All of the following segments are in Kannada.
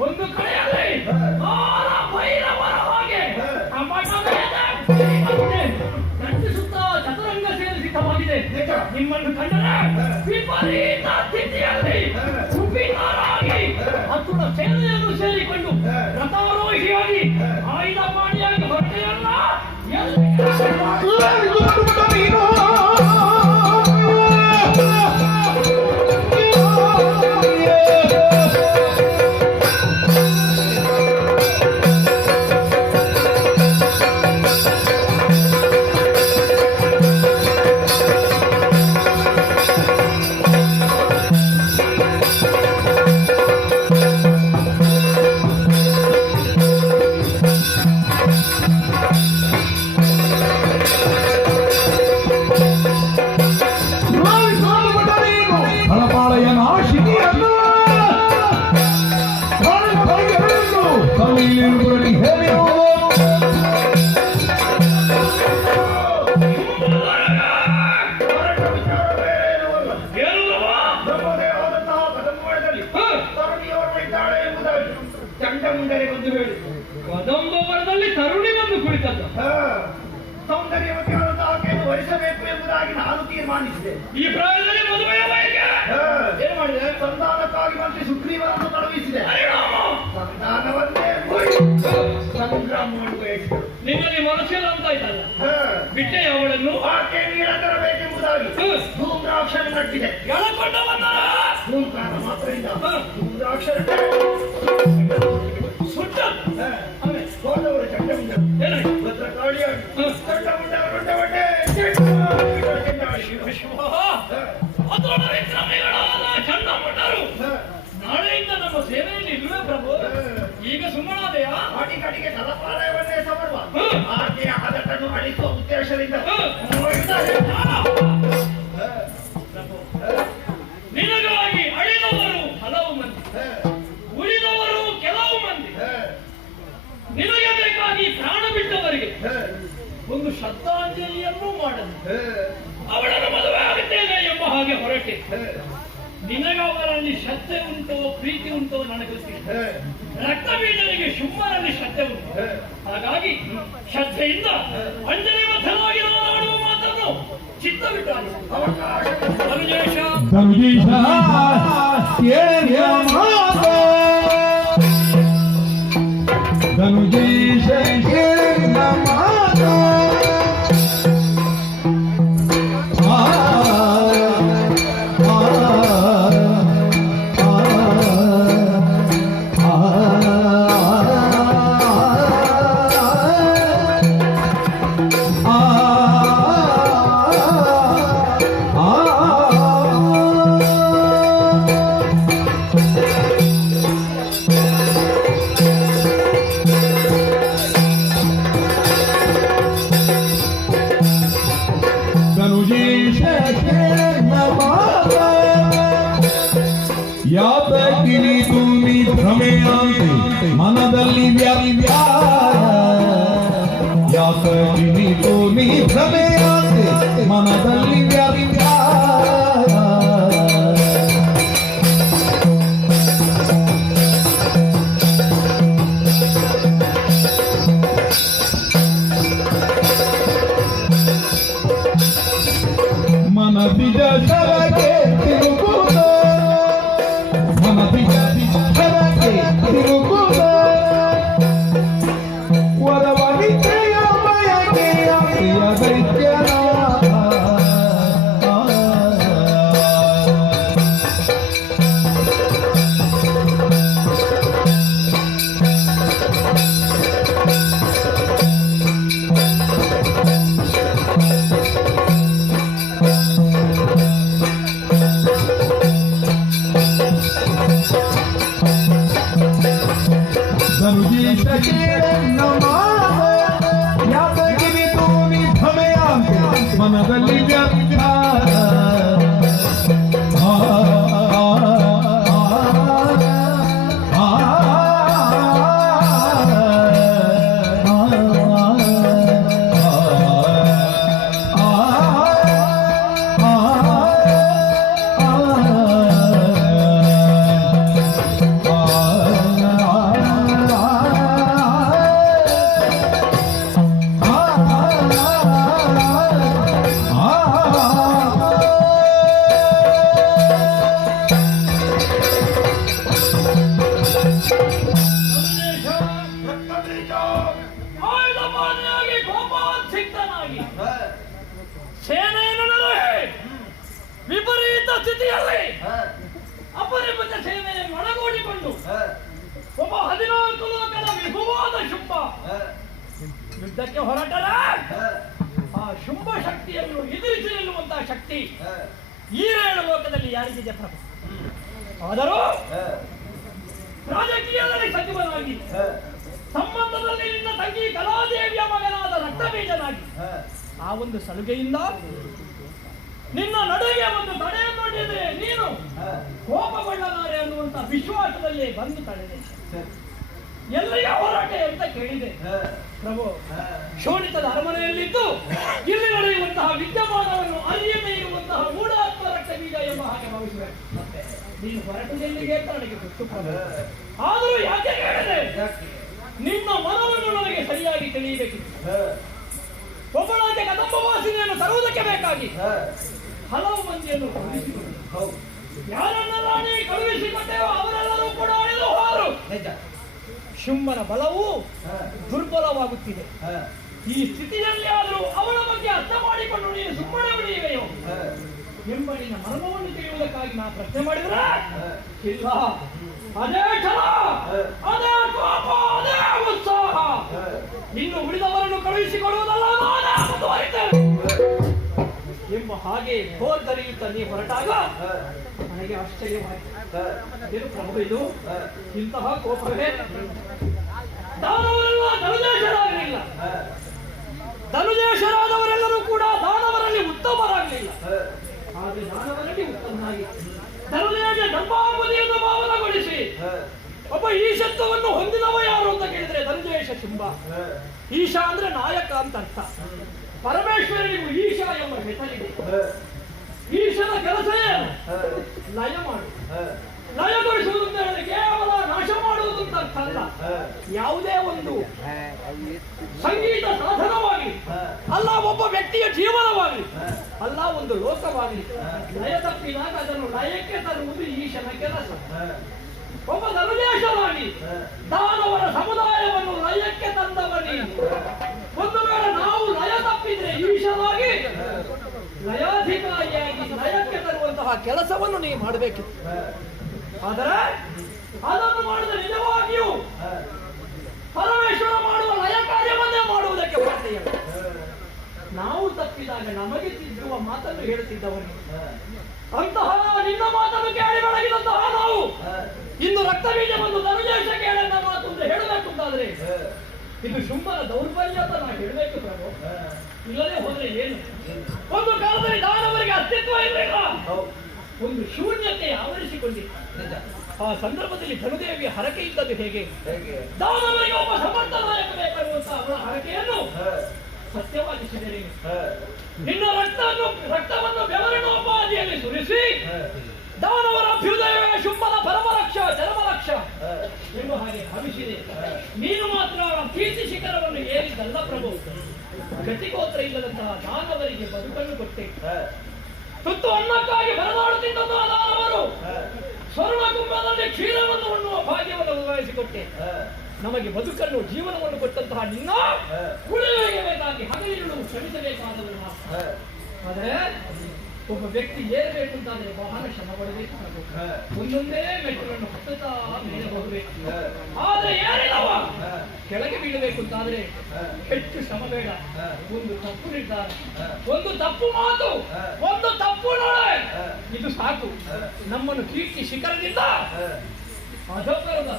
ಒಂದು ಕಡೆಯಲ್ಲಿ ಸುತ್ತ ಚತುರಂಗ ಸೇರಿ ಸಿದ್ಧವಾಗಿದೆ. ನಿಮ್ಮನ್ನು ಕಂಡರೆ ವಿಪರೀತ ಸ್ಥಿತಿಯಲ್ಲಿ ಕುಪಿತರಾಗಿ ಹತ್ತುರ ಸೇನೆಯನ್ನು ಸೇರಿಕೊಂಡು ರಥಾರೋಹಿಯಾಗಿ ಆಯುಧ ಪಾಣಿಯಾಗಿ ಹೊರಟೆಯಲ್ಲ ಕದಂಬವರದಲ್ಲಿ ತರುಣಿ ಬಂದು ಕುಳಿತದ್ದು. ಸೌಂದರ್ಯವತಿಯಾದ ಆಕೆಯನ್ನು ವರಿಸಬೇಕು ಎಂಬುದಾಗಿ ನಾನು ತೀರ್ಮಾನಿಸಿದೆ. ಈ ಪ್ರಾಯದಲ್ಲಿ ಮದುವೆಯ ಬಯಕೆ ಏನು ಮಾಡಿದೆ? ಸಂಧಾನಕ್ಕಾಗಿ ಮಂತ್ರಿ ಸುಗ್ರೀವನನ್ನು ಕಳುಹಿಸಿದೆ. ಸಂಧಾನವನ್ನೇ ಸಂಗ್ರಾಮವನ್ನು ಬಯಸಿದರು. ನಿನ್ನಲ್ಲಿ ಮನಸ್ಸಿಲ್ಲ ಅಂತಾಯ್ತಲ್ಲ, ಬಿಟ್ಟೆ ಅವಳನ್ನು ಆಕೆ ನೀರ ತರಬೇಕೆಂಬುದಾಗಿ ಧೂಮ್ರಾಕ್ಷರ ನಟ್ಟಿದೆ. ಎಳಕೊಂಡವನ್ನ ಧೂಮ್ಕಾರ ಮಾತ್ರದಿಂದ ಧೂಮ್ರಾಕ್ಷರ ಸುಟ್ಟ ಹೋದವರು ಚಂಡಮುಂಡರು ಭದ್ರಕಾಳಿಯಾಗಿ ಚಂಡಮುಂಡವರೊಡ್ಡವಡ್ಡೆ ಚಂಡಮುಂಡರು ನಾಳೆಯಿಂದ ನಮ್ಮ ಸೇನೆಯಲ್ಲಿ ಇಲ್ಲವೇ ಪ್ರಭು. ಈಗ ಸುಮ್ಮನಾದೆಯ ಅಡಿಗಡಿಗೆ ತಲಪಾಲಯವನ್ನೇ ಸಮರ್ವ ಆಕೆಯ ಹದಟನ್ನು ಅಳಿಸುವ ಉದ್ದೇಶದಿಂದ ನಿನಗಾಗಿ ಅಳಿದವರು ಹಲವು ಮಂದಿ, ಉಳಿದವರು ಕೆಲವು ಮಂದಿ. ನಿನಗೆ ಬೇಕಾಗಿ ಪ್ರಾಣ ಬಿಟ್ಟವರಿಗೆ ಒಂದು ಶ್ರದ್ಧಾಂಜಲಿಯನ್ನೂ ಮಾಡಲು ಅವಳನ್ನು ಮದುವೆ ಆಗುತ್ತೇನೆ ಎಂಬ ಹಾಗೆ ಹೊರಟೆ. ನಿನಗೆ ಅವರಲ್ಲಿ ಶ್ರದ್ಧೆ ಉಂಟೋ ಪ್ರೀತಿ ಉಂಟೋ ನನಗೆ ಗೊತ್ತಿಲ್ಲ. ರಕ್ತಬೀಜನಿಗೆ ಶುಂಭರಲ್ಲಿ ಶ್ರದ್ಧೆ ಉಂಟು. ಹಾಗಾಗಿ ಶ್ರದ್ಧೆಯಿಂದ ಅಂಜಲಿ ಬದ್ಧನಾಗಿ ಆಡುವ ಮಾತನ್ನು ಧನುಜೇಶ ಧನುಜೇಶ ಕೇಳ ಮಾತ ಧನುಜೇಶ ಕೇಳ ಮಾತ ಯಾತಕಿನಿ ತುಂಬಿ ಭ್ರಮೆಯಾಂತೆ ಮನದಲ್ಲಿ ಯಾತಕಿನಿ ತುಂಬಿ ಭ್ರಮೆಯಾಂತೆ ಮನದಲ್ಲಿ ಮನದಿದ ಸರಗೆ ತಿರುಗುತ್ತ ವರವನಿತೆಯ ಬಯಕೆಯ ಪ್ರಿಯ ದೈತ್ಯನ ಧನುಜೇಶ ಕೇಳನ್ನ ಮಾತ ಯಾತಕಿನಿ ತೂನಿ ಭ್ರಮೆಯಾಂತೆ ಮನದಲ್ಲಿ ಆಯುಧಪಾಣಿಯಾಗಿ ಕೋಪಾಧಿಕ್ತನಾಗಿ ಸೇನೆಯನ್ನು ನರಹಿ ವಿಪರೀತ ಸ್ಥಿತಿಯಲ್ಲಿ ಅಪರಿಮಿತ ಸೇನೆಯನ್ನು ಒಳಗೂಡಿಕೊಂಡು ಒಬ್ಬ 14 ಲೋಕದ ವಿಭುವಾದ ಶುಂಭ ಯುದ್ಧಕ್ಕೆ ಹೊರಟರೆ ಆ ಶುಂಭ ಶಕ್ತಿಯನ್ನು ಎದುರಿಸಿ ನಿಲ್ಲುವಂತಹ ಶಕ್ತಿ ಈ 7 ಲೋಕದಲ್ಲಿ ಯಾರಿಗಿದೆ ಪ್ರಭು? ಆದರೂ ರಾಜಕೀಯದಲ್ಲಿ ಸಚಿವನಾಗಿ ಸಂಬಂಧದಲ್ಲಿ ನಿನ್ನ ತಂಗಿ ಕಲಾದೇವಿಯ ಮಗನಾದ ರಕ್ತಬೀಜನಾಗಿ ಆ ಒಂದು ಸಲುಗೆಯಿಂದ ನಿನ್ನ ನಡೆಗೆ ಒಂದು ತಡೆಯನ್ನೊಡ್ಡಿದ್ರೆ ನೀನು ಕೋಪಗೊಳ್ಳಲಾರೆ ಅನ್ನುವಂತ ವಿಶ್ವಾಸದಲ್ಲಿ ಬಂದು ತಡೆದೆ. ಎಲ್ಲಿಗೆ ಹೊರಟೆ ಅಂತ ಕೇಳಿದೆ ಪ್ರಭು. ಶೋಣಿತದ ಅರಮನೆಯಲ್ಲಿದ್ದು ಇಲ್ಲಿ ನಡೆಯುವಂತಹ ವಿದ್ಯಮಾನವನ್ನು ಅರಿಯದೇ ಇರುವಂತಹ ಮೂಢಾತ್ಮ ರಕ್ತಬೀಜ ಎಂಬ ಹಾಗೆ ಭಾವಿಸುವೆ. ನೀನು ಹೊರಟದೆಲ್ಲಿಗೆ ಅಂತ ನನಗೆ ಗೊತ್ತು ಪ್ರಭು. ಆದರೂ ಯಾಕೆ ಕೇಳಿದೆ? ನಿನ್ನ ಮನವನ್ನು ನನಗೆ ಸರಿಯಾಗಿ ತಿಳಿಯಬೇಕಿತ್ತು. ಒಬ್ಬಳಾಕೆ ಕದಂಬವಾಸಿನಿಯನ್ನು ತರುವುದಕ್ಕೆ ಬೇಕಾಗಿ ಹಲವು ಮಂದಿಯನ್ನು ಕಳುಹಿಸಿಕೊಂಡು ಯಾರನ್ನೆಲ್ಲ ನೀ ಕಳುಹಿಸಿಕೊಟ್ಟೆಯೋ ಅವರೆಲ್ಲರೂ ಕೂಡ ಅಳೆದು ಹೋದರು. ಶುಂಭನ ಬಲವು ದುರ್ಬಲವಾಗುತ್ತಿದೆ. ಈ ಸ್ಥಿತಿಯಲ್ಲಿ ಆದರೂ ಅವಳ ಬಗ್ಗೆ ಅರ್ಥ ಮಾಡಿಕೊಂಡು ನೀನು ಸುಮ್ಮನೆ ಉಳಿಯುವೆಯೋ ಎಂಬ ನಿನ್ನ ಮರ್ಮವನ್ನು ತಿಳಿಯುವುದಕ್ಕಾಗಿ ನಾ ಪ್ರಶ್ನೆ ಮಾಡಿದ್ರೆ ಇಲ್ಲ, ಅದೇ ಛಲ, ಅದೇ ಕೋಪ, ಅದೇ ಉತ್ಸಾಹ. ಇನ್ನು ಉಳಿದವರನ್ನು ಕಳುಹಿಸಿಕೊಡುವುದಲ್ಲ, ನಾನೇ ಮುಂದುವರಿತೇನೆ ಎಂಬ ಹಾಗೆ ಬೋರ್ಗರಿಯುತ್ತ ನೀ ಹೊರಟಾಗ ನನಗೆ ಆಶ್ಚರ್ಯವಾಯಿತು. ಏನು ಪ್ರಭು ಇದು? ಇಂತಹ ಕೋಪವೇ? ದಾನವರೆಲ್ಲ ಧನುಜೇಶರಾಗಲಿಲ್ಲ. ಧನುಜೇಶರಾದವರೆಲ್ಲರೂ ಕೂಡ ದಾನವರಲ್ಲಿ ಉತ್ತಮರಾಗಲಿಲ್ಲ. ಆದರೆ ದಾನವರಲ್ಲಿ ಉತ್ತಮನಾಗಿ ಧನುಜೇಶ ಧರ್ಮಾಪದಿಯನ್ನು ಭಾವನಗೊಳಿಸಿ ಒಬ್ಬ ಈಶತ್ವವನ್ನು ಹೊಂದಿದವ ಯಾರು ಅಂತ ಕೇಳಿದ್ರೆ ಧನುಜೇಶ ಶುಂಭ. ಈಶ ಅಂದ್ರೆ ನಾಯಕ ಅಂತ ಅರ್ಥ. ಪರಮೇಶ್ವರನಿಗೂ ಈಶ ಎಂಬ ಹೆಸರಿದೆ. ಈಶನ ಕೆಲಸ ಏನು? ಲಯ ಮಾಡು. ಲಯಗೊಳಿಸುವುದು ಅಂತ ಹೇಳಿದ್ರೆ ಕೇವಲ ನಾಶ ಮಾಡುವುದು ಅಂತ ಅರ್ಥ ಅಲ್ಲ. ಯಾವುದೇ ಒಂದು ಸಂಗೀತ ಸಾಧನವಾಗಿ ಜೀವನವಾಗಲಿ, ಅಲ್ಲ ಒಬ್ಬ ವ್ಯಕ್ತಿಯ ಜೀವನವಾಗಲಿ, ಅಲ್ಲ ಒಂದು ಲೋಕವಾಗಲಿ ಲಯ ತಪ್ಪಿದಾಗ ಅದನ್ನು ಲಯಕ್ಕೆ ತರುವುದು ಈಶನ ಕೆಲಸ. ಒಬ್ಬ ಧರ್ಮೇಶನಾಗಿ ದಾನವರ ಸಮುದಾಯವನ್ನು ಲಯಕ್ಕೆ ತಂದವನಿ. ಒಂದು ವೇಳೆ ನಾವು ಲಯ ತಪ್ಪಿದ್ರೆ ಈಶನಾಗಿ ಲಯಾಧಿಕಾರಿಯಾಗಿ ಲಯಕ್ಕೆ ತರುವಂತಹ ಕೆಲಸವನ್ನು ನೀವು ಮಾಡಬೇಕಿತ್ತು. ಆದರೆ ಅದನ್ನು ಮಾಡಿದ ನಿಜವಾಗಿಯೂ ಪರಮೇಶ್ವರ ಮಾಡುವ ಲಯ ಕಾರ್ಯವನ್ನೇ ಮಾಡುವುದಕ್ಕೆ ಸಾಧ್ಯವಿಲ್ಲ. ನಾವು ತಪ್ಪಿದಾಗ ನಮಗೆ ತಿದ್ದುವ ಮಾತನ್ನು ಹೇಳುತ್ತಿದ್ದವನು ಅಂತಹ ನಿನ್ನ ಮಾತನ್ನು ಕೇಳಿ ಬೆಳಗಿದಂತಹ ನಾವು ಇಂದು ರಕ್ತ ಬೀಜವನ್ನು ಧನುಜೇಶ ಕೇಳನ್ನ ಮಾತು ಅಂತ ಹೇಳಬೇಕು ಅಂತಾದ್ರೆ ಇದು ಶುಂಭನ ದೌರ್ಬಲ್ಯ ಅಂತ ನಾವು ಹೇಳಬೇಕು ಪ್ರಭು. ಇಲ್ಲದೆ ಹೋದ್ರೆ ಏನು? ಒಂದು ಕಾಲದಲ್ಲಿ ದಾನವರಿಗೆ ಅಸ್ತಿತ್ವ ಇರಲಿಲ್ಲ, ಒಂದು ಶೂನ್ಯತೆ ಆವರಿಸಿಕೊಂಡಿತ್ತು. ಆ ಸಂದರ್ಭದಲ್ಲಿ ಧನುದೇವಿಯ ಹರಕೆ ಇದ್ದದ್ದು ಹೇಗೆ? ದಾನವರಿಗೆ ಒಬ್ಬ ಸಮರ್ಥ ನಾಯಕ ಬೇಕಾಗುವಂತ ಅವರ ಹರಕೆಯನ್ನು ಸತ್ಯವಾಗಿಸಿದರೆ ನಿನ್ನ ರಕ್ತವನ್ನು ಬೆವರಿನ ಉಪಾಧಿಯಲ್ಲಿ ಸುರಿಸಿ ದಾನವರ ಅಭ್ಯುದಯವೇ ಶುಂಭನ ಪರಮರಕ್ಷ ಜನ್ಮರಕ್ಷ ಎಂದು ಹಾಗೆ ಭಾವಿಸಿದೆ. ನೀನು ಮಾತ್ರ ಕೀರ್ತಿ ಶಿಖರವನ್ನು ಏರಿದ್ದಲ್ಲ ಪ್ರಭು, ಗತಿಗೋತ್ರ ಇಲ್ಲದಂತಹ ದಾನವರಿಗೆ ಬದುಕನ್ನು ಕೊಟ್ಟೆ. ತುತ್ತು ಅನ್ನಕ್ಕಾಗಿ ಬರದಾಡುತ್ತಿದ್ದಂತಹ ದಾನವರು ಸ್ವರ್ಣ ಕುಂಭದಲ್ಲಿ ಕ್ಷೀರವನ್ನು ಉಣ್ಣುವ ಭಾಗ್ಯವನ್ನು ಒದಗಿಸಿಕೊಟ್ಟೆ. ನಮಗೆ ಬದುಕನ್ನು ಜೀವನವನ್ನು ಕೊಟ್ಟಂತಹ ನಿನ್ನ ಉಳಿಯಬೇಕಾಗಿ ಹಗಲಿರುಳು ಶ್ರಮಿಸಬೇಕಾದವರು. ಆದರೆ ಒಬ್ಬ ವ್ಯಕ್ತಿ ಏರಬೇಕು ಅಂತಾದ್ರೆ ಬಹಳ ಶ್ರಮ ಪಡಬೇಕು, ಒಂದೊಂದೇ ಮೆಟ್ಟುಗಳನ್ನು ಹತ್ತುತ್ತಾ ಮೇಲೆ ಹೋಗಬೇಕು. ಆದ್ರೆ ಏನಿಲ್ಲವ ಕೆಳಗೆ ಬೀಳಬೇಕು ಅಂತಾದ್ರೆ ಹೆಚ್ಚು ಶ್ರಮ ಬೇಡ. ಒಂದು ತಪ್ಪು ನಿರ್ಧಾರ, ಒಂದು ತಪ್ಪು ಮಾತು, ಒಂದು ತಪ್ಪು ನೋಡೆ, ಇದು ಸಾಕು ನಮ್ಮನ್ನು ಕೀರ್ತಿ ಶಿಖರದಿಂದ ಅಧಪತನ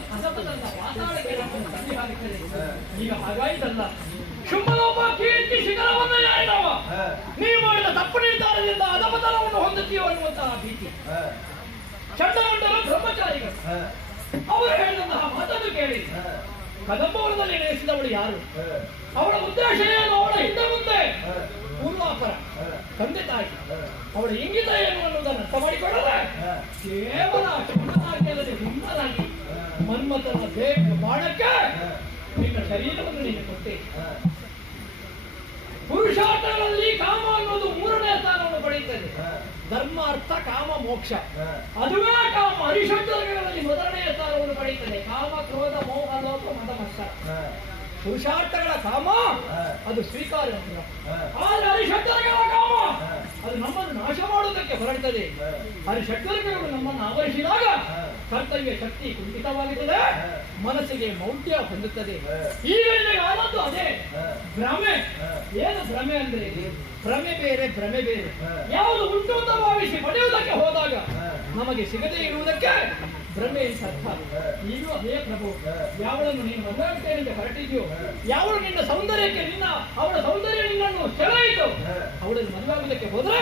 ಪಾತಾಳಕ್ಕೆ ನಮ್ಮನ್ನು ತಳ್ಳಿ ಹಾಕುತ್ತದೆ. ಈಗ ಹಾಗಾಯಿತಲ್ಲ, ಶುಂಭನೊಬ್ಬ ಕೀರ್ತಿ ಶಿಖರವನ್ನು ಯಾರಿದವ ನೀವು ಮಾಡಿದ ತಪ್ಪು ನಿರ್ಧಾರದಿಂದ ಅಧಪತನವನ್ನು ಹೊಂದುತ್ತೀಯೋ ಅನ್ನುವಂತಹ ಭೀತಿ. ಚಂಡಮಂಡಲ ಬ್ರಹ್ಮಚಾರಿಗಳು ಅವರು ಹೇಳಿದಂತಹ ಮಾತನ್ನು ಕೇಳಿ ಕದಂಬವನದಲ್ಲಿ ನೆಲೆಸಿದವಳು ಯಾರು? ಅವಳ ಉದ್ದೇಶ ಏನು? ಅವಳ ಹಿಂದೆ ಮುಂದೆ ಪೂರ್ವಾಪರ ತಂದೆ ತಾಯಿ ಅವಳ ಇಂಗಿತ ಏನು ಅನ್ನುವುದನ್ನು ಅರ್ಥ ಮಾಡಿಕೊಳ್ಳದೆ ಕೇವಲ ಚಂಡನಾಗ್ಯದಲ್ಲಿ ಹಿಂದರಾಗಿ ಮನ್ಮಥನ ಬಾಣಕ್ಕೆ ನಿನ್ನ ಶರೀರವನ್ನು ನೀನು ಕೊಟ್ಟೆ. ಪುರುಷಾರ್ಥಗಳಲ್ಲಿ ಕಾಮ ಅನ್ನೋದು ಮೂರನೇ ಸ್ಥಾನವನ್ನು ಪಡೆಯುತ್ತದೆ. ಧರ್ಮ, ಅರ್ಥ, ಕಾಮ, ಮೋಕ್ಷ, ಅದುವೇ ಕಾಮ. ಹರಿಷಡ್ವರ್ಗಗಳಲ್ಲಿ ಮೊದಲನೆಯ ಸ್ಥಾನವನ್ನು ಪಡೆಯುತ್ತದೆ. ಕಾಮ, ಕ್ರೋಧ, ಮೋಹ, ಲೋಪ, ಮದ, ಮತ್ಸರ. ಪುರುಷಾರ್ಥಗಳ ಕಾಮ ಅದು ಸ್ವೀಕಾರ. ಆದರೆ ಹರಿಷಡ್ವರ್ಗಗಳ ಕಾಮ ಅದು ನಮ್ಮನ್ನು ನಾಶ ಮಾಡುವುದಕ್ಕೆ ಹೊರಡ್ತದೆ. ಹರಿಷಡ್ವರ್ಗಗಳು ನಮ್ಮನ್ನು ಆವರಿಸಿದಾಗ ಕರ್ತವ್ಯ ಶಕ್ತಿ ಕುಂಠಿತವಾಗುತ್ತದೆ, ಮನಸ್ಸಿಗೆ ಮೌಢ್ಯ ಹೊಂದುತ್ತದೆ. ಈಗ ನಿಮಗೆ ಆದದ್ದು ಅದೇ ಭ್ರಮೆ. ಏನು ಭ್ರಮೆ ಅಂದ್ರೆ? ಭ್ರಮೆ ಬೇರೆ, ಭ್ರಮೆ ಬೇರೆ. ಯಾವುದು ಉಂಟು ಅಂತ ಭಾವಿಸಿ ಪಡೆಯುವುದಕ್ಕೆ ಹೋದಾಗ ನಮಗೆ ಸಿಗದೇ ಇರುವುದಕ್ಕೆ ಭ್ರಮೆ ಅಂತ ಅರ್ಥ. ನೀನು ಅದೇ ಪ್ರಭು. ಯಾವಳನ್ನು ನೀನು ಮದುವೆ ಅಂತ ಹೊರಟಿದ್ಯೋ, ಯಾವಳು ನಿನ್ನ ಸೌಂದರ್ಯಕ್ಕೆ ಅವಳ ಸೌಂದರ್ಯ ನಿನ್ನನ್ನು ಸೆಳೆಯಿತು, ಅವಳನ್ನು ಮದುವಾಗುವುದಕ್ಕೆ ಹೋದ್ರೆ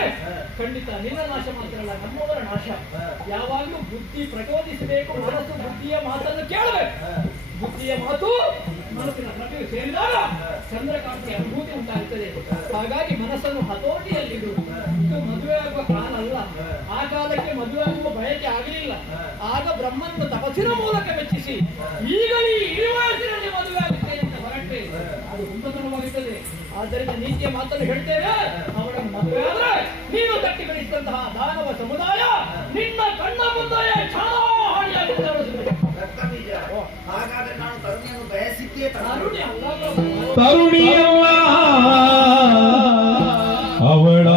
ಖಂಡಿತ ನಿನ್ನ ನಾಶ ಮಾತ್ರ ಅಲ್ಲ, ನಮ್ಮವರ ನಾಶ. ಯಾವಾಗಲೂ ಬುದ್ಧಿ ಪ್ರಚೋದಿಸಬೇಕು, ಮನಸ್ಸು ಬುದ್ಧಿಯ ಮಾತನ್ನು ಕೇಳಬೇಕು. ಬುದ್ಧಿಯ ಮಾತು ಮನಸ್ಸಿನ ಪ್ರತಿಯು ಸೇರಿದಾಗ ಚಂದ್ರಕಾಂತಿಯ ಅನುಭೂತಿ ಉಂಟಾಗುತ್ತದೆ. ಹಾಗಾಗಿ ಮನಸ್ಸನ್ನು ಹತೋಟಿಯಲ್ಲಿಡು. ಇದು ಮದುವೆ ಆಗುವ ಕಾಲ ಅಲ್ಲ. ಆ ಕಾಲಕ್ಕೆ ಮದುವೆ ಆಗುವ ಬಯಕೆ ಆಗಲಿಲ್ಲ. ಆಗ ಬ್ರಹ್ಮನ ತಪಸ್ಸಿನ ಮೂಲಕ ಮೆಚ್ಚಿಸಿ ಈಗ ಈ ವಯಸ್ಸಿನಲ್ಲಿ ಮದುವೆ ಆಗುತ್ತೆ ಅಂತ ಹೊರಟೆ ಅದು ಹುಮ್ಮತನವಾಗುತ್ತದೆ. ಆದ್ದರಿಂದ ನೀತಿಯ ಮಾತನ್ನು ಹೇಳ್ತೇವೆ. ಅವಳನ್ನು ಮದುವೆ ಆದ್ರೆ ನೀನು ತಟ್ಟಿ ಬೆಳೆಸಿದಂತಹ ದಾನವ ಸಮುದಾಯ ನಿನ್ನ ಕಣ್ಣ ಮುಂದೆ ಕ್ಷಣಾಹಾಳಿಯಾಗುತ್ತದೆ. ಹಾಗಾದ್ರೆ ನಾನು ತರುಣಿಯನ್ನು ಬಯಸಿದ್ದೇ ತರುಣಿ ಅಲ್ಲ, ತರುಣಿಯಲ್ಲ ಅವಳ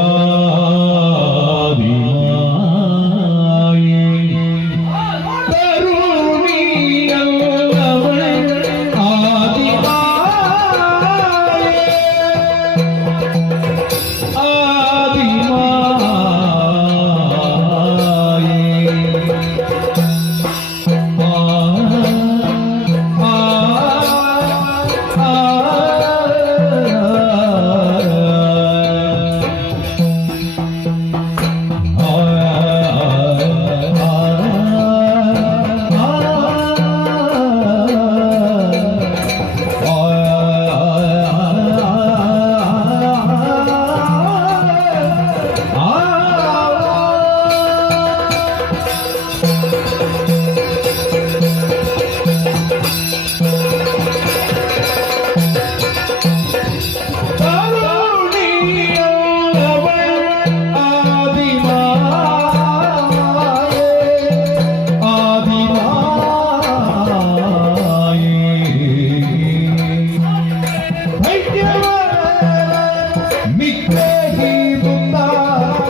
ನಿಗ್ರಹಿಸುತ್ತ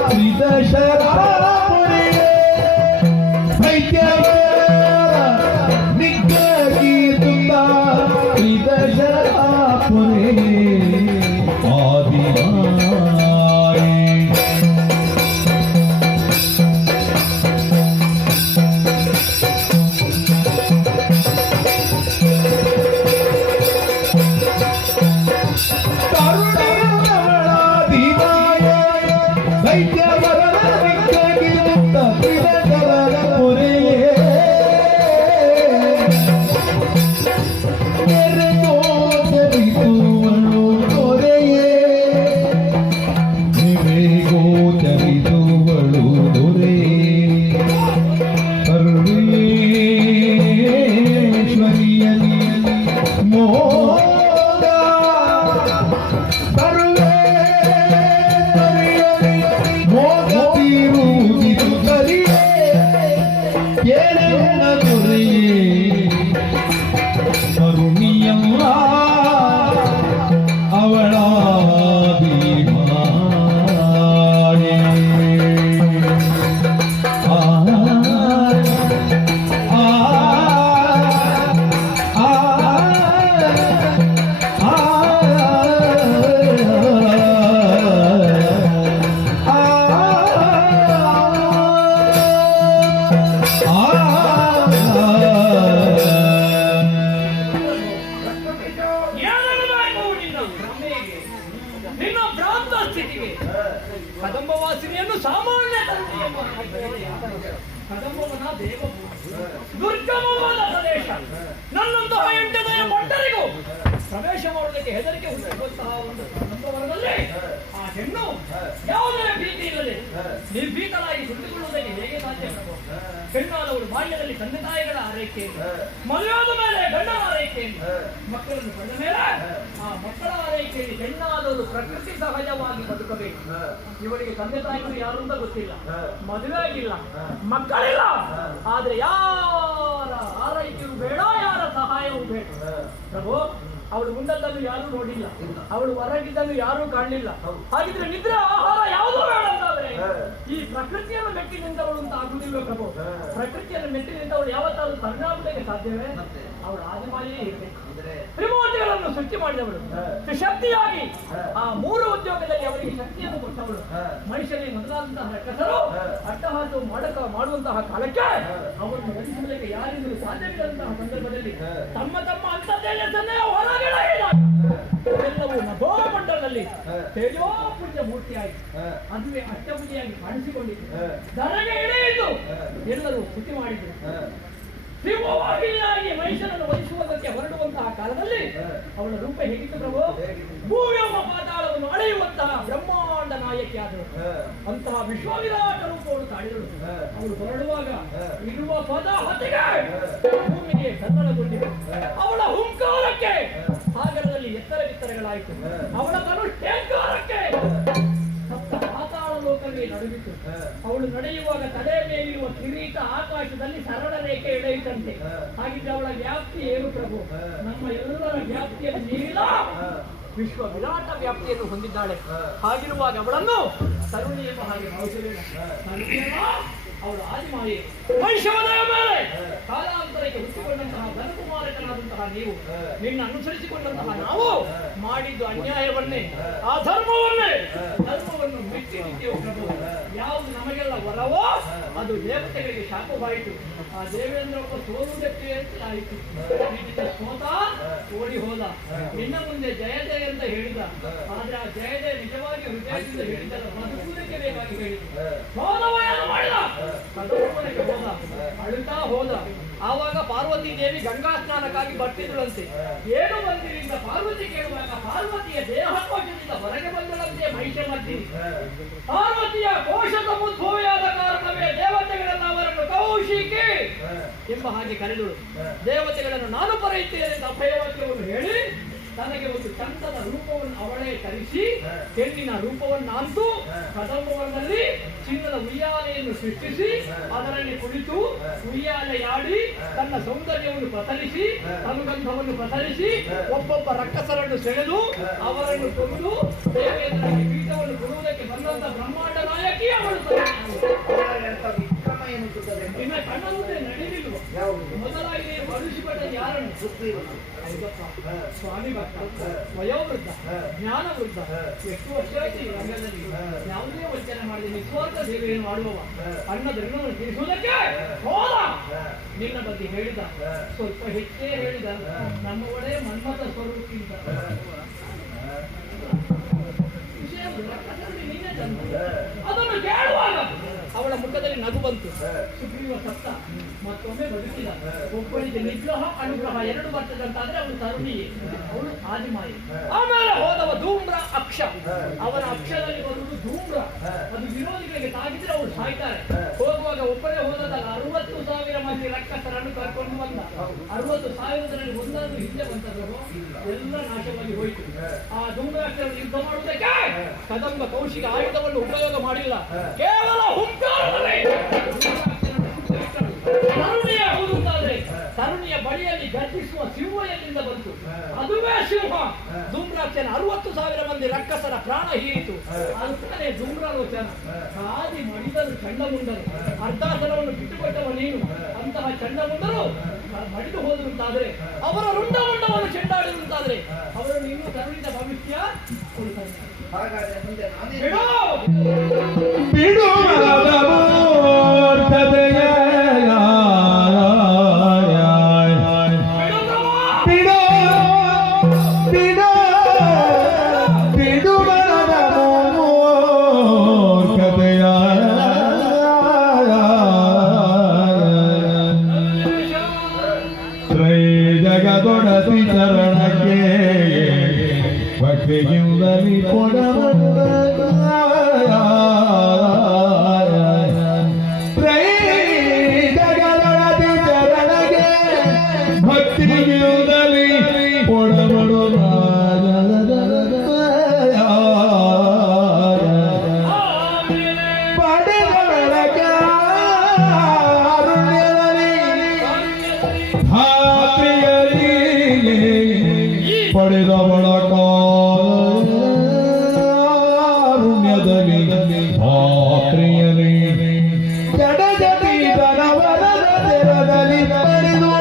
ತ್ರಿದಶರಾಪುರೇ ದೈತ್ಯವರ ನಿಗ್ರಹಿಸುತ್ತ ತ್ರಿದಶರಾಪುರೇ ಆದಿಮಾಯೇ ನಿನ್ನ ಭ್ರಾಂತ ಸ್ಥಿತಿಗೆ ಕದಂಬವಾಸಿನಿಯನ್ನು ಸಾಮಾನ್ಯ ಕದಂಬವನ ದೇವ ದುರ್ಗಮವಾದ ಪ್ರದೇಶ. ನನ್ನಂತಹ ಎಂಟನೆಯ ಮೊಟ್ಟರಿಗೂ ಪ್ರವೇಶ ಮಾಡುವುದಕ್ಕೆ ಹೆದರಿಕೆ ಹುಟ್ಟುವಂತಹ ಒಂದು ಕದಂಬವನದಲ್ಲಿ ಆ ಹೆಣ್ಣು ಯಾವುದೇ ಭೀತಿ ಇಲ್ಲದೆ ನಿರ್ಭೀತರಾಗಿ ಕುಳಿತುಕೊಳ್ಳುವುದಕ್ಕೆ ಹೇಗೆ ಸಾಧ್ಯ? ಹೆಣ್ಣಾದವಳು ಬಾಲ್ಯದಲ್ಲಿ ತಂದೆ ತಾಯಿಗಳ ಆರೈಕೆಯಿಂದ, ಮದುವೆಯಾದ ಮೇಲೆ ಗಂಡನ ಆರೈಕೆಯಿಂದ, ಮಕ್ಕಳನ್ನು ಪಡೆದ ಮೇಲೆ ಆ ಮಕ್ಕಳ ಆರೈಕೆಯಲ್ಲಿ ಹೆಣ್ಣಾದವರು ಪ್ರಕೃತಿ ಸಹಜವಾಗಿ ಬದುಕಬೇಕು. ಇವರಿಗೆ ತಂದೆ ತಾಯಿಗಳು ಯಾರು ಅಂತ ಗೊತ್ತಿಲ್ಲ, ಮದುವೆ ಆಗಿಲ್ಲ, ಮಕ್ಕಳಿಲ್ಲ, ಆದ್ರೆ ಯಾರ ಆರೈಕೆಯೂ ಬೇಡ, ಯಾರ ಸಹಾಯವೂ ಬೇಡ. ಪ್ರಭು, ಅವಳು ಮುಂದದ್ದನ್ನು ಯಾರು ನೋಡಿಲ್ಲ, ಅವಳು ಹೊರಗಿದ್ದನ್ನು ಯಾರು ಕಾಣಲಿಲ್ಲ. ಹಾಗಿದ್ರೆ ನಿದ್ರೆ ಆಹಾರ ಯಾವುದೂ ಬೇಡ ಅಂತಾದ್ರೆ ಈ ಪ್ರಕೃತಿಯನ್ನು ಮೆಟ್ಟಿ ನಿಂತವಳು ಅಂತ ಆಗುದಿಲ್ಲ ಪ್ರಭು. ಪ್ರಕೃತಿಯನ್ನು ಮೆಟ್ಟಿ ನಿಂತವಳು ಯಾವತ್ತಾದ್ರೂ ತಣ್ಣಾಗುವುದಕ್ಕೆ ಸಾಧ್ಯವೇ? ಅವಳು ಆದಿಮಾಯೇ ಇರಬೇಕು. ತ್ರಿಮೂರ್ತಿಗಳನ್ನು ಸೃಷ್ಟಿ ಮಾಡಿದವಳು, ಶಕ್ತಿಯಾಗಿ ಆ ಮೂರು ಉದ್ಯೋಗದಲ್ಲಿ ಅವರಿಗೆ ಶಕ್ತಿಯನ್ನು ಕೊಟ್ಟವಳು. ಮನುಷ್ಯರಿಗೆ ಮೊದಲಾದಂತಹ ರಕ್ಕಸರು ಅಟ್ಟಹಾಸವು ಮಾಡುವಂತಹ ಕಾಲಕ್ಕೆ ಅವರನ್ನು ವಧಿಸುವುದಕ್ಕೆ ಯಾರಿಂದಲೂ ಸಾಧ್ಯವಿಲ್ಲದಂತಹ ಸಂದರ್ಭದಲ್ಲಿ ತಮ್ಮ ತಮ್ಮ ಅಂತರ್ಜಾಲದನ್ನೇ ಹೊರಗಡೆ ಎಲ್ಲವೂ ನಭೋಮಂಡಲದಲ್ಲಿ ತೇಜೋಪುಂಜ ಮೂರ್ತಿಯಾಗಿ ಅದುವೇ ಅಷ್ಟಭುಜಿಯಾಗಿ ಕಾಣಿಸಿಕೊಂಡಿತು. ಧರೆಗೆ ಇಳಿಯಿತು, ಎಲ್ಲರೂ ಸ್ತುತಿ ಮಾಡಿದರು. ಸಿಂಹವಾಹಿನಿಯಾಗಿ ಮನುಷ್ಯನನ್ನು ವಧಿಸುವುದಕ್ಕೆ ಹೊರಡುವಂತಹ ಕಾಲದಲ್ಲಿ ಅವಳ ರೂಪ ಹೇಗಿತ್ತು ಪ್ರಭು? ಭೂಮಿಯಮ್ಮ ಪಾತಾಳವನ್ನು ಅಳೆಯುವಂತಹ ಬ್ರಹ್ಮಾಂಡ ನಾಯಕಿಯಾದಳು. ಅಂತಹ ವಿಶ್ವವಿರಾಟ ರೂಪವನ್ನು ತಾಳಿದಳು. ಅವಳು ಹೊರಡುವಾಗ ಇರುವ ಪದ ಹೊತ್ತಿಗೆ ಭೂಮಿಗೆ ಕನ್ನಡಗೊಂಡಿದೆ. ಅವಳ ಹುಂಕಾರಕ್ಕೆ ಸಾಗರದಲ್ಲಿ ಎತ್ತರ ಬಿತ್ತರಗಳಾಯಿತು. ಅವಳ ಧನುಷ್ಠೇಂಕಾರಕ್ಕೆ ಸಪ್ತ ಪಾತಾಳ ಲೋಕವೇ ನಡುಗಿತು. ಅವಳು ನಡೆಯುವಾಗ ತಲೆ ಮೇಲಿರುವ ಕಿರೀಟ ಆಕಾಶದಲ್ಲಿ ಸರಳ ರೇಖೆ ಎಳೆಯಿತಂತೆ. ಹಾಗಿದ್ರೆ ಅವಳ ವ್ಯಾಪ್ತಿ ಏನು ಪ್ರಭು? ನಮ್ಮ ಎಲ್ಲರ ವ್ಯಾಪ್ತಿಯನ್ನು ಮೀರಿದ ವಿಶ್ವ ವಿರಾಟ ವ್ಯಾಪ್ತಿಯನ್ನು ಹೊಂದಿದ್ದಾಳೆ. ಹಾಗಿರುವಾಗ ಅವಳನ್ನು ತರುಣಿ ಎಂಬ ಹಾಗೆ ಭಾವಿಸಲಿಲ್ಲ. ಅವಳು ಆದಿಮಾಯೆ. ವೈಶ್ವವದಯ ಮೇಲೆ ಕಾಲಾಂತರಕ್ಕೆ ಹುಟ್ಟಿಕೊಂಡಂತಹ ಧನಕುಮಾರಕನಾದಂತಹ ನೀವು, ನಿನ್ನ ಅನುಸರಿಸಿಕೊಂಡಂತಹ ನಾವು ಮಾಡಿದ್ದು ಅನ್ಯಾಯವನ್ನೇ, ಆ ಧರ್ಮವನ್ನು ಮೆಚ್ಚಿದ್ದೇವೆ ಪ್ರಭು. ಯಾವುದು ನಮಗೆಲ್ಲ ವರವೋ ಅದು ದೇವತೆಗಳಿಗೆ ಶಾಪವಾಯಿತು. ಆ ದೇವೇಂದ್ರಪ್ಪ ಸೋಲುವುದಕ್ಕೆ ಆಯಿತು. ಸೋತ ಓಡಿ ಹೋದ. ನಿನ್ನ ಮುಂದೆ ಜಯಜಯ ಅಂತ ಹೇಳಿದ. ಆದ್ರೆ ಆ ಜಯಜಯ ನಿಜವಾಗಿ ಹೃದಯದಿಂದ ಹೇಳಿದ್ದಲ್ಲ, ಬದುಕುವುದಕ್ಕೆ ಬೇಕಾಗಿ ಹೇಳಿದ. ಸೋದವ ಏನು ಮಾಡಿದ? ಕದೋಪನೆಗೆ ಹೋದ, ಅಳುತ್ತಾ ಹೋದ. ಆವಾಗ ಪಾರ್ವತಿ ದೇವಿ ಗಂಗಾ ಸ್ನಾನಕ್ಕಾಗಿ ಬರ್ತಿದ್ಳಂತೆ. ಏನು ಬಂದಿರಿಂದ ಪಾರ್ವತಿ ಕೇಳುವಾಗ ಪಾರ್ವತಿಯ ದೇಹಕೋಶದಿಂದ ಹೊರಗೆ ಬಂದಳಂತೆ ಮಹಿಷಮರ್ದಿನಿ. ಪಾರ್ವತಿಯ ಕೋಶದ ಉದ್ಭವೆಯಾದ ಕಾರಣವೇ ದೇವತೆಗಳನ್ನು ಅವರನ್ನು ಕೌಶಿಕಿ ಎಂಬ ಹಾಗೆ ಕರೆದಳು. ದೇವತೆಗಳನ್ನು ನಾನು ಪರೆಯುತ್ತೇನೆ ಅಂತ ಅಭಯವಾಕ್ಯವನ್ನು ಹೇಳಿ ತನಗೆ ಒಂದು ಚಂದದ ರೂಪವನ್ನು ಅವಳೇ ತರಿಸಿ ಹೆಣ್ಣಿನ ರೂಪವನ್ನಾಂತು ಕದಂಬವನದಲ್ಲಿ ಚಿನ್ನದ ಉಯ್ಯಾಲೆಯನ್ನು ಸೃಷ್ಟಿಸಿ ಅದರಲ್ಲಿ ಕುಳಿತು ಉಯ್ಯಾಲೆಯಾಡಿ ತನ್ನ ಸೌಂದರ್ಯವನ್ನು ಪಸರಿಸಿ ಅನುಗಂಧವನ್ನು ಪಸರಿಸಿ ಒಬ್ಬೊಬ್ಬ ರಕ್ಕಸರನ್ನು ಸೆಳೆದು ಅವರನ್ನು ಕೊಂದು ದೇವೇಂದ್ರನಿಗೆ ಪೀಠವನ್ನು ಕೊಡುವುದಕ್ಕೆ ಬಂದಂತ ಬ್ರಹ್ಮಾಂಡ ನಾಯಕಿ ಅವಳು. ಎಂತ ವಿಕ್ರಮ ಎನ್ನುತ್ತದೆ. ಇನ್ನು ಕಣ್ಣ ಮುಂದೆ ನಡೆದಿಲ್ವ? ಮೊದಲಾಗಿ ನೀವು ಮನುಷ್ಯಪಟ್ಟ ಯಾರನ್ನು ಸುಗ್ರೀವನ. ಸ್ವಾಮಿ ಭಕ್ತ, ವಯೋವೃದ್ಧ, ಜ್ಞಾನ ವೃದ್ಧ, ಎಷ್ಟು ವರ್ಷ ಆಯ್ತು ಈ ರಂಗದಲ್ಲಿ ಯಾವುದೇ ವಂಚನೆ ಮಾಡದೆ ನಿಸ್ವಾರ್ಥ ಸೇವೆಯನ್ನು ಮಾಡುವವ ಅನ್ನದ ಋಣವನ್ನು ತೀರಿಸುವುದಕ್ಕೆ ಹೋದ. ನಿನ್ನ ಬಗ್ಗೆ ಹೇಳಿದ ಸ್ವಲ್ಪ ಹೆಚ್ಚೇ ಹೇಳಿದ. ನಮ್ಮ ಒಡೆ ಮನ್ಮಥ ಸ್ವರೂಪಕ್ಕಿಂತ ನೀನೇ ತಂದ. ಅದನ್ನು ಕೇಳುವಾಗ ಅವಳ ಮುಖದಲ್ಲಿ ನಗು ಬಂತು. ಸುಗ್ರೀವ ಸತ್ತ, ಮತ್ತೊಮ್ಮೆ ಬದುಕಿದ. ಒಬ್ಬಳಿಗೆ ನಿಗ್ರಹ ಅನುಗ್ರಹ ಎರಡು ಬರ್ತದಂತಾದ್ರೆ ಅವಳು ತರುಣಿಯೇ, ಅವಳು ಆದಿಮಾಯಿ. ಆಮೇಲೆ ಹೋದವ ಧೂಮ್ರ ಅಕ್ಷ. ಅವನ ಅಕ್ಷದಲ್ಲಿ ಬರುವುದು ಧೂಮ್ರ. ಅದು ವಿರೋಧಿಗಳಿಗೆ ತಾಗಿದ್ರೆ ಅವಳು ಸಾಯ್ತಾರೆ. ಹೋಗುವಾಗ ಒಬ್ಬರೇ ಹೋದದಲ್ಲ, 60,000 ಮಂದಿ ರಕ್ಕಸರನ್ನು ಕರ್ಕೊಂಡು ಬಂದ. 60,000ರಲ್ಲಿ ಒಂದಾದ್ರೂ ಹಿಂದೆ ಬಂತದ್ರು ಎಲ್ಲ ನಾಶವಾಗಿ ಹೋಯಿತು. ಆ ಧೂಮ್ರಾಕ್ಷರನ್ನು ಯುದ್ಧ ಮಾಡುವುದಕ್ಕೆ ಕದಂಬ ಕೌಶಿಕ ಆಯುಧವನ್ನು ಉಪಯೋಗ ಮಾಡಿಲ್ಲ, ಕೇವಲ ಹುಂಕಾರದಲ್ಲಿ ತರುಣಿಯ ಹೋಗುತ್ತಾದ್ರೆ ತರುಣಿಯ ಬಳಿಯಲ್ಲಿ ಗರ್ಜಿಸುವ ಸಿಂಹ ಎಲ್ಲಿಂದ ಬಂತು? ಅದುವೇ ಸಿಂಹ. ಧೂಮ್ರಾಕ್ಷನ 60,000 ಮಂದಿ ರಕ್ಕಸರ ಪ್ರಾಣ ಹೀರಿತು. ಅದಕ್ಕೆ ಧೂಮ್ರಾಲೋಚನ ಕಾದಿ ಮಡಿದರು ಚಂಡಮುಂಡರು. ಅರ್ಧಾಸನವನ್ನು ಬಿಟ್ಟುಕೊಟ್ಟವ ನೀನು. ಅಂತಹ ಚಂಡಮುಂಡರು ಮಡಿದು ಹೋದಂತಾದ್ರೆ, ಅವರ ರುಂಡಮುಂಡವನ್ನು ಚೆಂಡಾಡಿದಂತಾದ್ರೆ ಅವರನ್ನು ಇನ್ನೂ ತರುಣಿದ ಭವಿಷ್ಯ ಕೊಡುತ್ತಾರೆ. ಹಾಗಾದ್ರೆ ಮುಂದೆ ನಾನೇ ಬಿಡು ಮರದ ಮೂರ್ಖತೆಯ ಬಿಡು ಬಿಡು ಬಿಡು ಮರದ ಮೂರ್ಖತೆಯ ತ್ರೈ ಜಗದೊಡತಿ ಚರಣಕ್ಕೆ ಭಕ್ತಿಯಿಂದಲಿ ಕೊಡಬಲ್ಲ ತ್ರೈ ಜಗದೊಡತಿ ಚರಣಗೆ ಭಕ್ತಿಯಿಂದಲಿ ಕೊಡಬಲ್ಲ ಪಡೆದವರ ಕಾರುಣ್ಯದಲ್ಲಿ ಭಾತ್ರಿಯರಿಗೆ ಪಡೆದವಳ ಕಾರುಣ್ಯದಲ್ಲಿ ಭಾತ್ರಿಯಲಿ ಜಡಜಟಿ ಧನವರದ ತೆರದಲ್ಲಿ ಪಡೆದು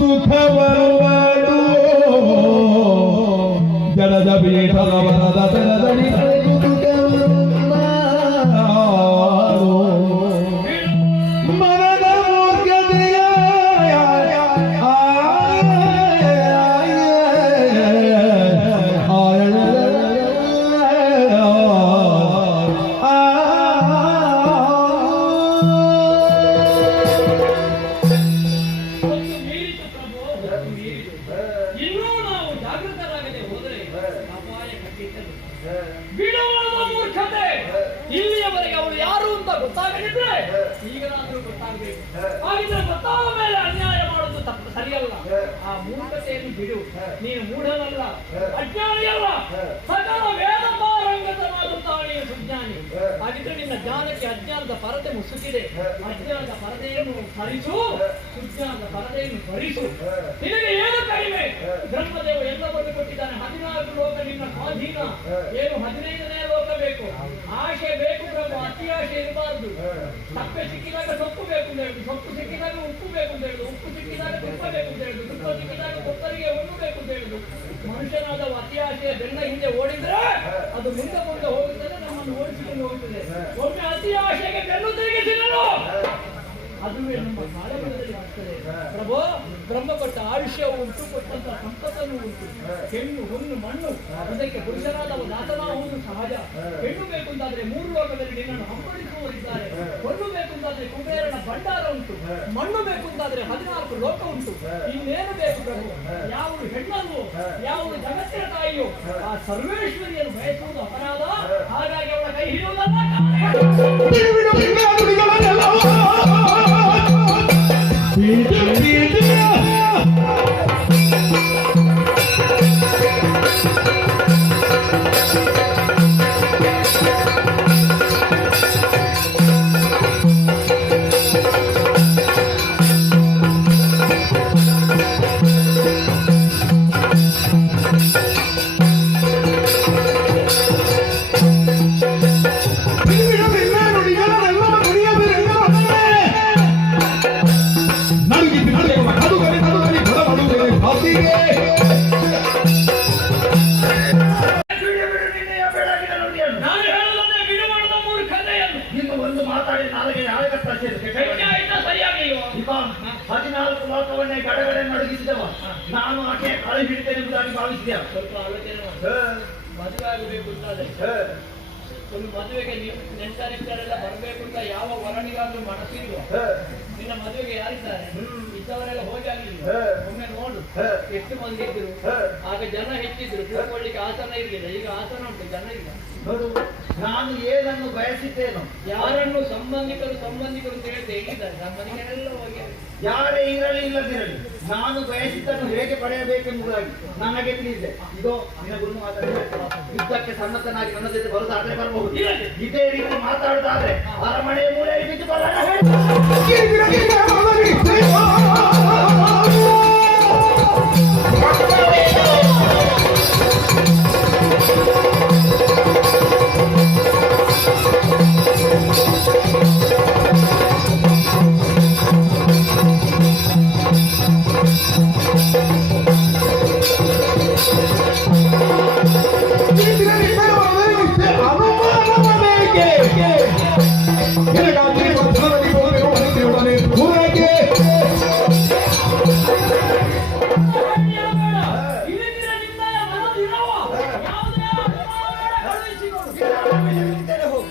ಸುಖ ಬರುವಳು. ಜಡದ ಪೀಠದ ವರದ ತೆರದಲ್ಲಿ ಪಡೆದು ಮನದ ಮೂರ್ಖತೆಯ ಹೊತ್ತು ಮೀರಿತು ಪ್ರಭು, ಹೊತ್ತು ಮೀರಿತು. ಇನ್ನೂ ನಾವು ಜಾಗೃತರಾಗದೆ ಹೋದರೆ ಅಪಾಯ ಕಟ್ಟಿಟ್ಟದು. ಬಿಡುವಳ ಮೂರ್ಖತೆ. ಇಲ್ಲಿಯವರೆಗೆ ಅವಳು ಯಾರು ಅಂತ ಗೊತ್ತಾಗದಿದ್ರೆ ಈಗಲಾದ್ರೂ ಗೊತ್ತಾಗಬೇಕು. ಹಾಗಿದ್ರೆ ಗೊತ್ತಾದ ಮೇಲೆ ಅನ್ಯಾಯ ಮಾಡೋದು ತಪ್ಪು ಸರಿಯಲ್ಲ. ಆ ಮೂರ್ಖತೆಯನ್ನು ಬಿಡು. ನೀನು ಮೂಢನಲ್ಲ, ಅಜ್ಞಾನಿಯಲ್ಲ, ಸಕಲ ವೇದ ಪಾರಂಗತನಾಗುತ್ತಾಳೆಯ ಸುಜ್ಞಾನಿ. ಹಾಗಿದ್ರೆ ನಿನ್ನ ಜ್ಞಾನಕ್ಕೆ ಅಜ್ಞಾನದ ಪರದೆ ಮುಸುಕಿದೆ. ಅಜ್ಞಾನದ ಪರದೆಯನ್ನು ಹರಿಸು, ಸುಜ್ಞಾನದ ಪರದೆಯನ್ನು ಭರಿಸು. ನಿನಗೆ ಏನು ಕಡಿಮೆ? ಬ್ರಹ್ಮದೇವ ಎಲ್ಲವನ್ನು ಕೊಟ್ಟಿದ್ದಾನೆ. 14 ಲೋಕ ನಿನ್ನ ಸ್ವಾಧೀನ. ಏನು 15ನೇ ಲೋಕ ಬೇಕು? ಆಶೆ ಬೇಕು ಪ್ರಭು, ಅತಿ ಆಶೆ ಇರಬಾರದು. ಸಪ್ಪೆ ಸಿಕ್ಕಿದಾಗ ಸೊಪ್ಪು ಬೇಕು ಅಂತ ಹೇಳುದು, ಸೊಪ್ಪು ಸಿಕ್ಕಿದಾಗ ಉಪ್ಪು ಬೇಕು ಅಂತ ಹೇಳುದು, ಉಪ್ಪು ಸಿಕ್ಕಿದಾಗ ತುಪ್ಪ ಬೇಕು ಅಂತ ಹೇಳುದು, ತುಪ್ಪ ಸಿಕ್ಕಿದಾಗ ಕೊಬ್ಬರಿಗೆ ಹುಣ್ಣು ಬೇಕು ಅಂತ ಹೇಳುದು. ಮನುಷ್ಯನಾದ ಅತಿ ಆಶೆಯ ಬೆನ್ನ ಹಿಂದೆ ಓಡಿದ್ರೆ ಅದು ಮುಂದೆ ಮುಂದೆ ಹೋಗುತ್ತದೆ, ನಮ್ಮನ್ನು ಓಡಿಸಿಕೊಂಡು ಹೋಗುತ್ತದೆ. ಒಮ್ಮೆ ಅತಿ ಆಶೆಗೆ ಬೆನ್ನು ತಿರುಗಿಸಿದನು, ಅದುವೇ ನಮ್ಮ ಕಾಲದಲ್ಲಿ ಆಗ್ತದೆ. ಪ್ರಭು, ಬ್ರಹ್ಮ ಕೊಟ್ಟ ಆಯುಷ್ಯ ಉಂಟು, ಕೊಟ್ಟಂತಹ ಸಂಪತ್ತನ್ನು ಉಂಟು. ಹೆಣ್ಣು ಹುಣ್ಣು ಮಣ್ಣು, ಅದಕ್ಕೆ ಪುರುಷನಾದವ ದಾಸನಾಗುವುದು ಸಹಜ. ಹೆಣ್ಣು ಬೇಕು ಅಂತಾದ್ರೆ 3 ಲೋಕದಲ್ಲಿ ನಿನ್ನನ್ನು ಹಂಬಲಿಸುವವರಿದ್ದಾರೆ. ಹೊನ್ನು ಬೇಕು ಅಂತಾದ್ರೆ ಕುಬೇರನ ಭಂಡಾರ ಉಂಟು. ಮಣ್ಣು ಬೇಕು ಅಂತಾದ್ರೆ 14 ಲೋಕ ಉಂಟು. ಇನ್ನೇನು ಬೇಕು ಪ್ರಭು? ಯಾವುದು ಹೆಣ್ಣಲ್ವೋ, ಯಾವುದು ಜಗತ್ತಿನ ತಾಯಿಯೋ ಆ ಸರ್ವೇಶ್ವರಿಯನ್ನು ಬಯಸುವುದು ಅಪರಾಧ. ಹಾಗಾಗಿ ಅವಳ ಕೈ ಹಿಡಿಯುವುದಲ್ಲ. ಬಿಡು ಲೋಕವನ್ನೇ ಗಡಗಡೆ ನಡುಗಿಸಿದವ ನಾನು ಆಕೆ ಕಳೆ ಹಿಡಿತೇನೆ ಎಂಬುದಾಗಿ ಭಾವಿಸಿದ್ಯಾ? ಸ್ವಲ್ಪ ಆಲೋಚನೆ ಮಾಡಿ. ಮದುವೆ ಆಗಬೇಕು ಅಂತಾದ್ರೆ ಒಂದು ಮದುವೆಗೆ ನೀವು ನೆಂಟರಿದ್ದರೆಲ್ಲ ಬರಬೇಕು ಅಂತ ಯಾವ ವರನಿಗಾದ್ರೂ ಮನಸ್ಸಿಲ್ವ? ನಿನ್ನ ಮದುವೆಗೆ ಯಾರಿದ್ದಾರೆ? ಇದ್ದವರೆಲ್ಲ ಹೋಗಿ ಆಗಿಲ್ಲ. ಒಮ್ಮೆ ನೋಡು ಎಷ್ಟು ಮಂದಿ ಇದ್ರು. ಆಗ ಜನ ಹೆಚ್ಚಿದ್ರು, ಕೂತ್ಕೊಳ್ಳಿಕ್ಕೆ ಆಸನ ಇರ್ಲಿಲ್ಲ. ಈಗ ಆಸನ ಉಂಟು, ಜನ ಇಲ್ಲ. ನೋಡು, ನಾನು ಏನನ್ನು ಬಯಸಿದ್ದೇನೋ ಯಾರನ್ನು ಸಂಬಂಧಿಕರು ಅಂತ ಹೇಳಿದ್ದಾರೆ. ಸಂಬಂಧಿಕರೆಲ್ಲ ಹೋಗಿ ಯಾರೇ ಇರಲಿ ಇಲ್ಲದಿರಲಿ ನಾನು ಬಯಸಿದ್ದನ್ನು ಹೇಗೆ ಪಡೆಯಬೇಕೆಂಬುದಾಗಿ ನನಗೆ ತಿಳಿದಿದೆ. ಇದೋ ನಿನ್ನ ಗುರು ಮಾತಾಡಬೇಕು. ಯುದ್ಧಕ್ಕೆ ಸನ್ನದ್ಧನಾಗಿ ನನ್ನ ಜೊತೆ ಬರುದಾದ್ರೆ ಬರಬಹುದು. ಇದೇ ರೀತಿ ಮಾತಾಡುದಾದ್ರೆ ಅರಮನೆಯ ಮೂಲೆಯಲ್ಲಿ ಬಿದ್ದು ಬರೋಣ.